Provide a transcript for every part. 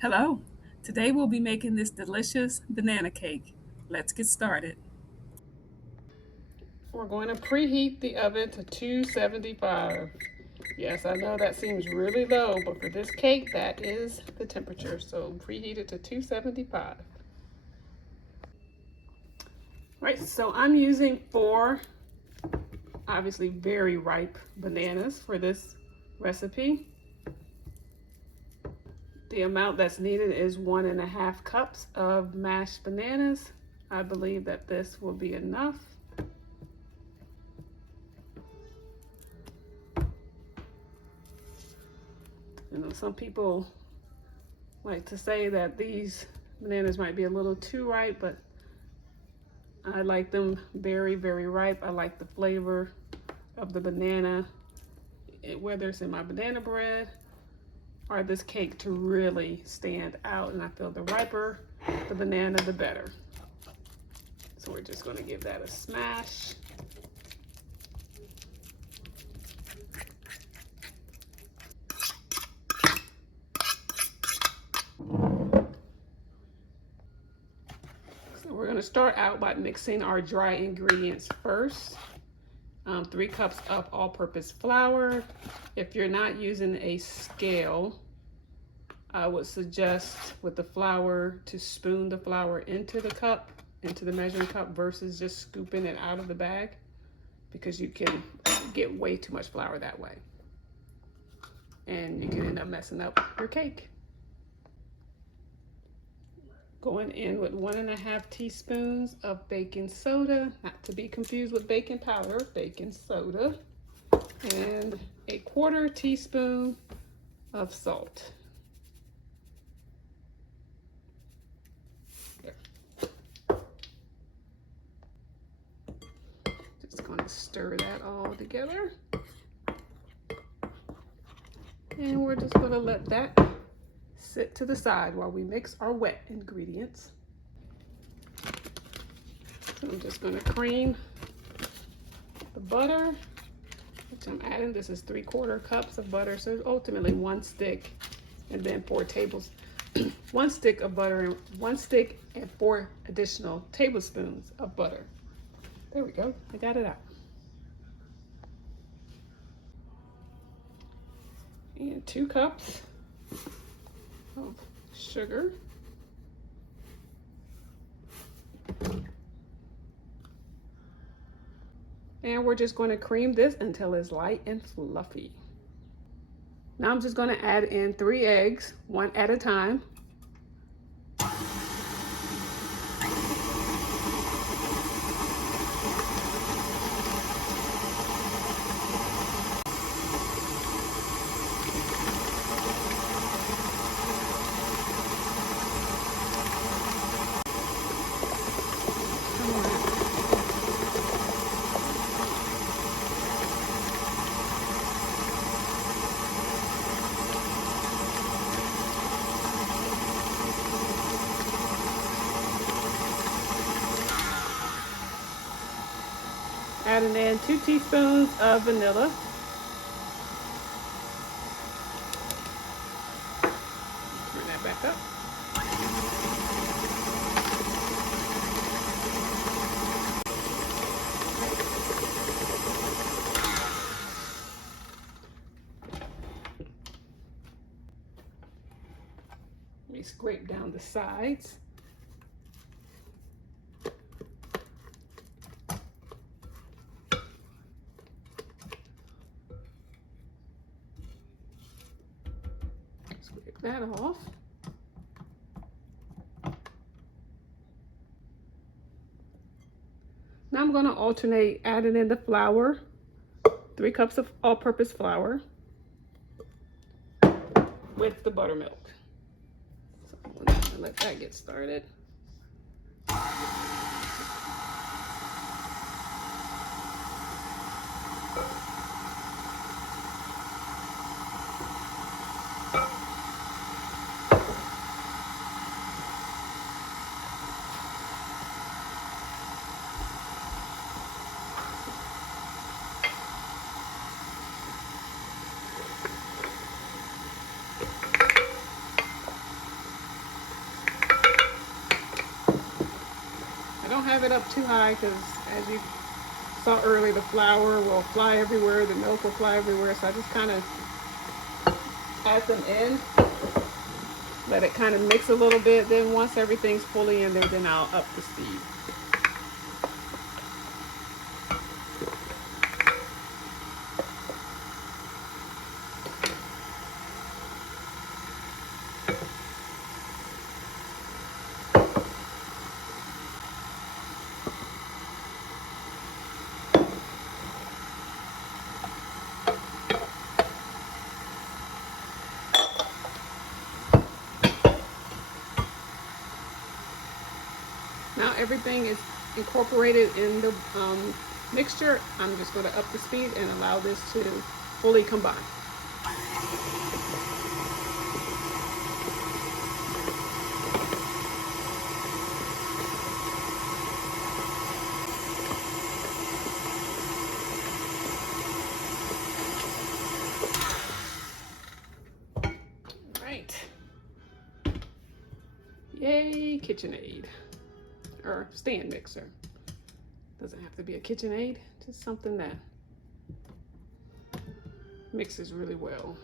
Hello. Today we'll be making this delicious banana cake. Let's get started. We're going to preheat the oven to 275. Yes, I know that seems really low, but for this cake, that is the temperature. So preheat it to 275. Right, so I'm using four, obviously very ripe bananas for this recipe. The amount that's needed is 1.5 cups of mashed bananas. I believe that this will be enough. You know, some people like to say that these bananas might be a little too ripe, but I like them very, very ripe. I like the flavor of the banana, whether it's in my banana bread or this cake, to really stand out. And I feel the riper the banana, the better. So we're just gonna give that a smash. So we're gonna start out by mixing our dry ingredients first. 3 cups of all-purpose flour. If you're not using a scale, I would suggest with the flour to spoon the flour into the cup, into the measuring cup, versus just scooping it out of the bag, because you can get way too much flour that way. And you can end up messing up your cake. Going in with 1.5 teaspoons of baking soda, not to be confused with baking powder, baking soda, and 1/4 teaspoon of salt. There. Just going to stir that all together. And we're just going to let that sit to the side while we mix our wet ingredients. So I'm just going to cream the butter, which I'm adding. This is 3/4 cups of butter, so ultimately 1 stick, and then 4 tablespoons. 1 stick of butter, and 1 stick and 4 additional tablespoons of butter. There we go. I got it out. And 2 cups of sugar. And we're just going to cream this until it's light and fluffy. Now I'm just going to add in 3 eggs, one at a time. Adding in 2 teaspoons of vanilla. Turn that back up. Let me scrape down the sides. Scrape that off. Now I'm going to alternate adding in the flour, 3 cups of all-purpose flour, with the buttermilk. So I'm going to let that get started. don't have it up too high because as you saw earlier, the flour will fly everywhere, the milk will fly everywhere. So I just kind of add them in, let it kind of mix a little bit. Then once everything's fully in there, then I'll up the speed. Now everything is incorporated in the mixture. I'm just going to up the speed and allow this to fully combine. Right. Yay, KitchenAid. Or stand mixer. Doesn't have to be a KitchenAid, just something that mixes really well.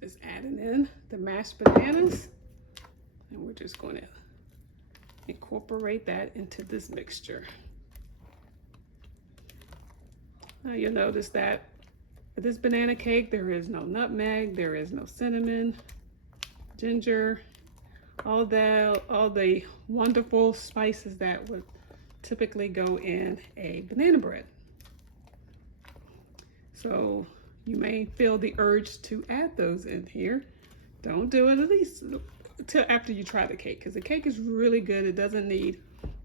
Just adding in the mashed bananas, and we're just going to incorporate that into this mixture. Now you'll notice that for this banana cake, there is no nutmeg, there is no cinnamon, ginger, all the wonderful spices that would typically go in a banana bread. So you may feel the urge to add those in here. Don't do it at least until after you try the cake, because the cake is really good. It doesn't need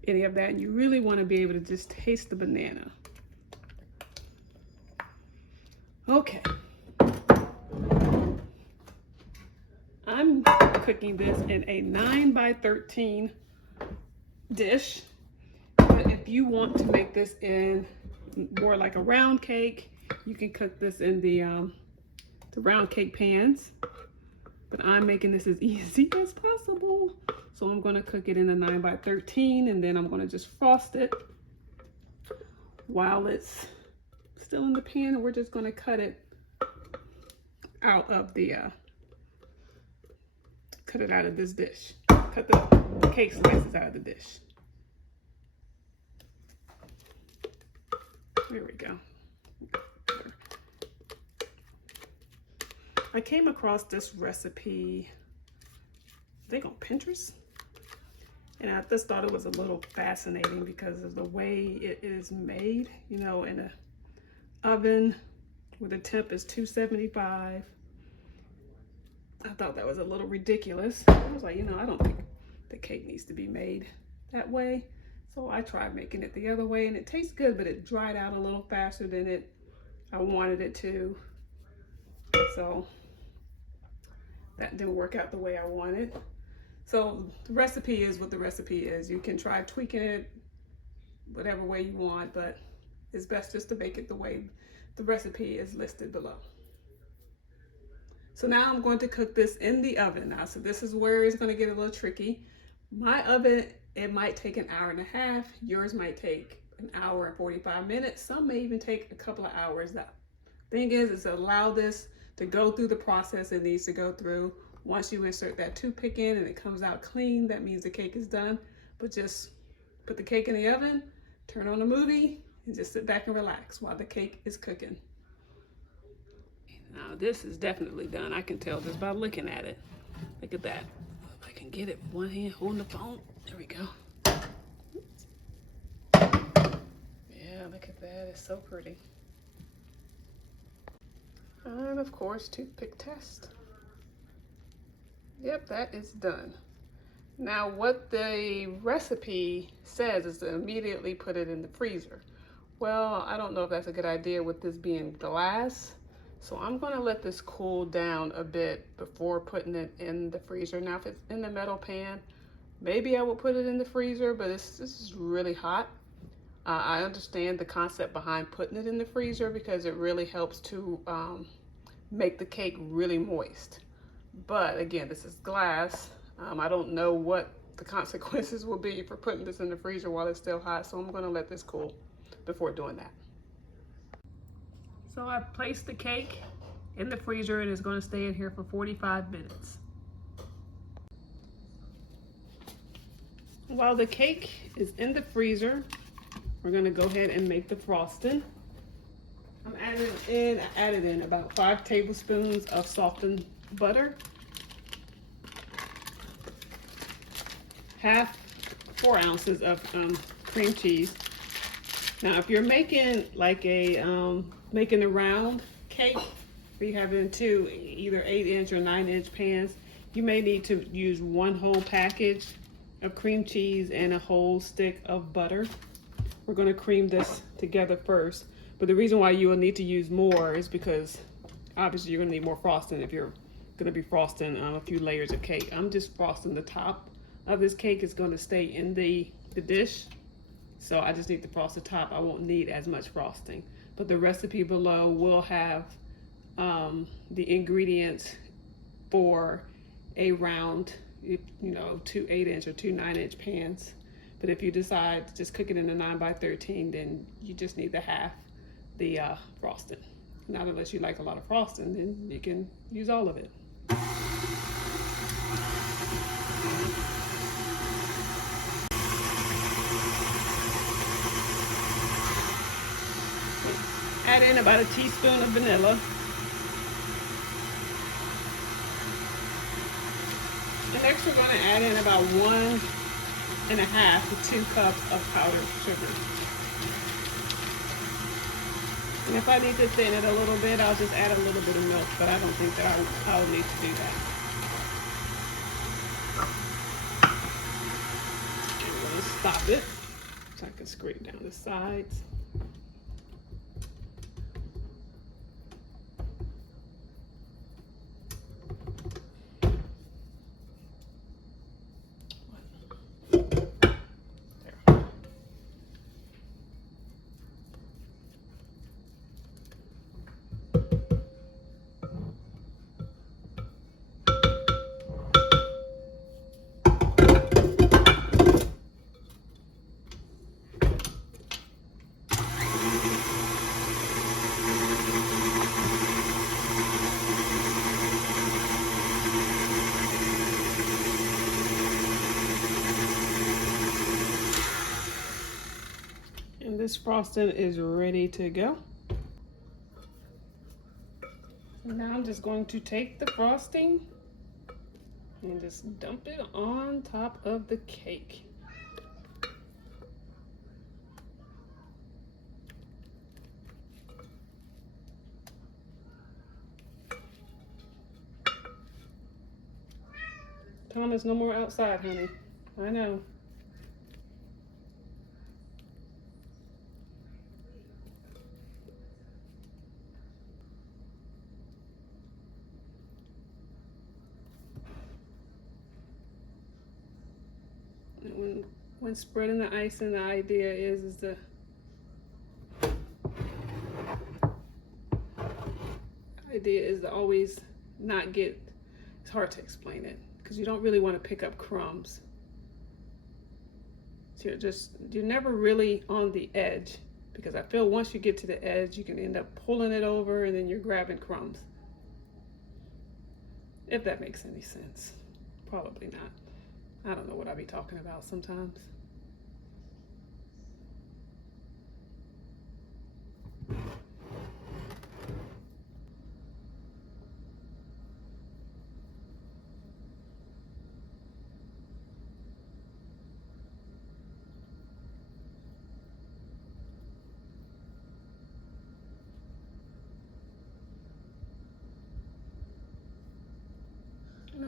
any of that, and you really want to be able to just taste the banana. Okay. I'm cooking this in a 9 by 13 dish, but if you want to make this in more like a round cake, you can cook this in the round cake pans. But I'm making this as easy as possible, so I'm going to cook it in a 9 by 13, and then I'm going to just frost it while it's still in the pan, and we're just going to cut it out of the this dish. Cut the cake slices out of the dish. There we go. I came across this recipe, I think on Pinterest, and I just thought it was a little fascinating because of the way it is made, you know, in an oven where the temp is 275. I thought that was a little ridiculous. I was like, you know, I don't think the cake needs to be made that way. So I tried making it the other way, and it tastes good, but it dried out a little faster than I wanted it to. So that didn't work out the way I wanted. So the recipe is what the recipe is. You can try tweaking it whatever way you want, but it's best just to make it the way the recipe is listed below. So now I'm going to cook this in the oven now. So this is where it's going to get a little tricky. My oven, it might take an hour and a half. Yours might take an hour and 45 minutes. Some may even take a couple of hours. The thing is allow this to go through the process it needs to go through. Once you insert that toothpick in and it comes out clean, that means the cake is done. But just put the cake in the oven, turn on a movie, and just sit back and relax while the cake is cooking. Now this is definitely done. I can tell just by looking at it. Look at that. If I can get it with one hand holding the phone. There we go. Yeah, look at that. It's so pretty. And of course, toothpick test. Yep, that is done. Now what the recipe says is to immediately put it in the freezer. Well, I don't know if that's a good idea with this being glass. So I'm going to let this cool down a bit before putting it in the freezer. Now if it's in the metal pan, maybe I will put it in the freezer, but this is really hot. I understand the concept behind putting it in the freezer because it really helps to make the cake really moist. But again, this is glass. I don't know what the consequences will be for putting this in the freezer while it's still hot, so I'm gonna let this cool before doing that. So I've placed the cake in the freezer and it's gonna stay in here for 45 minutes. While the cake is in the freezer, we're gonna go ahead and make the frosting. I added in about 5 tablespoons of softened butter, 4 ounces of cream cheese. Now, if you're making like making a round cake, where you have it in 2 either 8-inch or 9-inch pans, you may need to use 1 whole package of cream cheese and a whole stick of butter. We're going to cream this together first, but the reason why you will need to use more is because obviously you're going to need more frosting if you're going to be frosting a few layers of cake. I'm just frosting the top of this cake. Is going to stay in the dish, so I just need to frost the top. I won't need as much frosting, but the recipe below will have the ingredients for a round, 2 8-inch or 2 9-inch pans. But if you decide to just cook it in a 9x13, then you just need half the frosting. Not unless you like a lot of frosting, then you can use all of it. Add in about a teaspoon of vanilla. And next we're going to add in about 1.5 to 2 cups of powdered sugar. And if I need to thin it a little bit, I'll just add a little bit of milk, but I don't think that I'll need to do that. And we're going to stop it so I can scrape down the sides. And this frosting is ready to go. Now I'm just going to take the frosting and just dump it on top of the cake. Thomas, no more outside, honey. I know. When spreading the icing, the idea is to always not get, it's hard to explain it because you don't really want to pick up crumbs. So you're never really on the edge, because I feel once you get to the edge, you can end up pulling it over and then you're grabbing crumbs. If that makes any sense. Probably not. I don't know what I be talking about sometimes.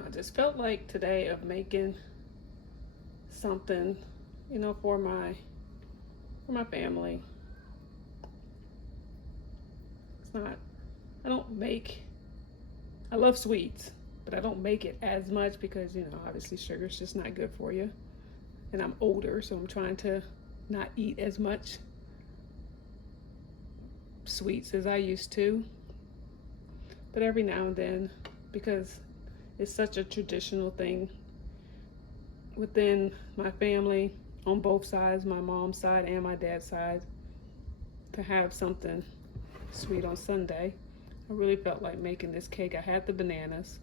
I just felt like today of making something, for my family. It's not, I love sweets, but I don't make it as much because, obviously sugar's just not good for you. And I'm older, so I'm trying to not eat as much sweets as I used to. but every now and then, because it's such a traditional thing within my family on both sides, my mom's side and my dad's side, to have something sweet on Sunday. I really felt like making this cake. I had the bananas.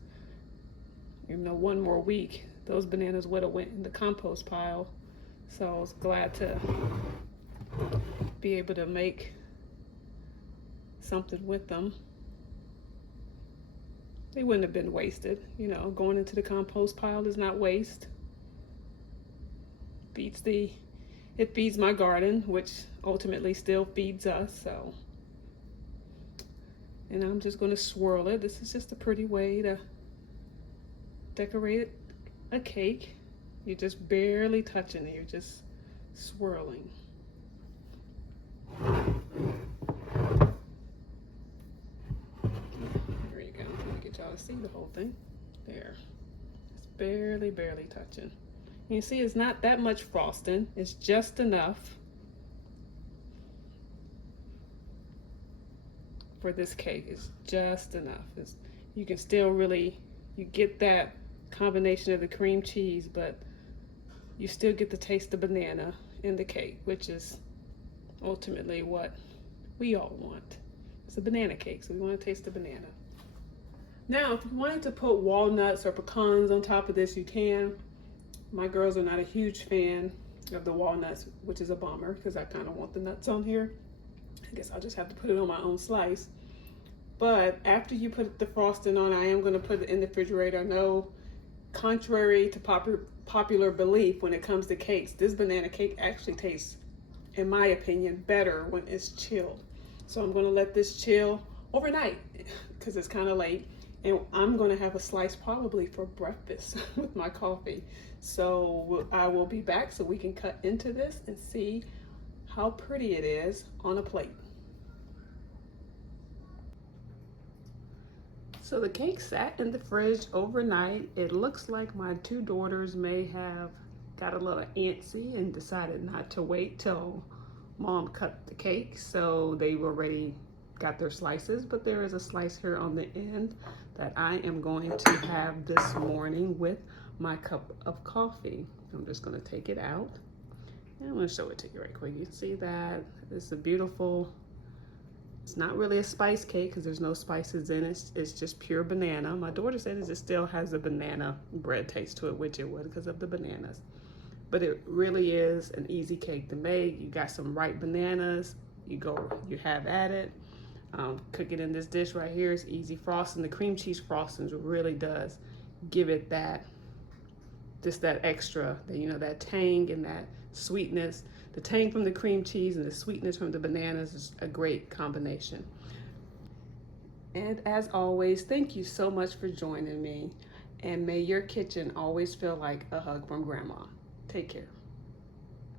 One more week, those bananas would have went in the compost pile. So I was glad to be able to make something with them. They wouldn't have been wasted. Going into the compost pile is not waste. It feeds my garden, which ultimately still feeds us. So, and I'm just going to swirl it. This is just a pretty way to decorate a cake. You're just barely touching it. You're just swirling. There you go. I'm gonna get y'all to see the whole thing. There. It's barely touching. You see, it's not that much frosting. It's just enough for this cake. It's just enough. You can still you get that combination of the cream cheese, but you still get the taste of banana in the cake, which is ultimately what we all want. It's a banana cake, so we want to taste the banana. Now, if you wanted to put walnuts or pecans on top of this, you can. My girls are not a huge fan of the walnuts, which is a bummer because I kind of want the nuts on here. I guess I'll just have to put it on my own slice. But after you put the frosting on, I am going to put it in the refrigerator. I know, contrary to popular belief when it comes to cakes, this banana cake actually tastes, in my opinion, better when it's chilled. So I'm going to let this chill overnight because it's kind of late. And I'm going to have a slice probably for breakfast with my coffee. So I will be back so we can cut into this and see how pretty it is on a plate. So the cake sat in the fridge overnight. It looks like my two daughters may have got a little antsy and decided not to wait till mom cut the cake. So they've already got their slices, but there is a slice here on the end that I am going to have this morning with my cup of coffee. I'm just going to take it out and I'm going to show it to you right quick. You can see that it's a beautiful, it's not really a spice cake because there's no spices in it. It's just pure banana. My daughter said it still has a banana bread taste to it, which it would because of the bananas. But it really is an easy cake to make. You got some ripe bananas, you have at it. Cook it in this dish right here. It's easy frosting. The cream cheese frosting really does give it that extra, that tang and that sweetness. The tang from the cream cheese and the sweetness from the bananas is a great combination. And as always, thank you so much for joining me. And may your kitchen always feel like a hug from Grandma. Take care.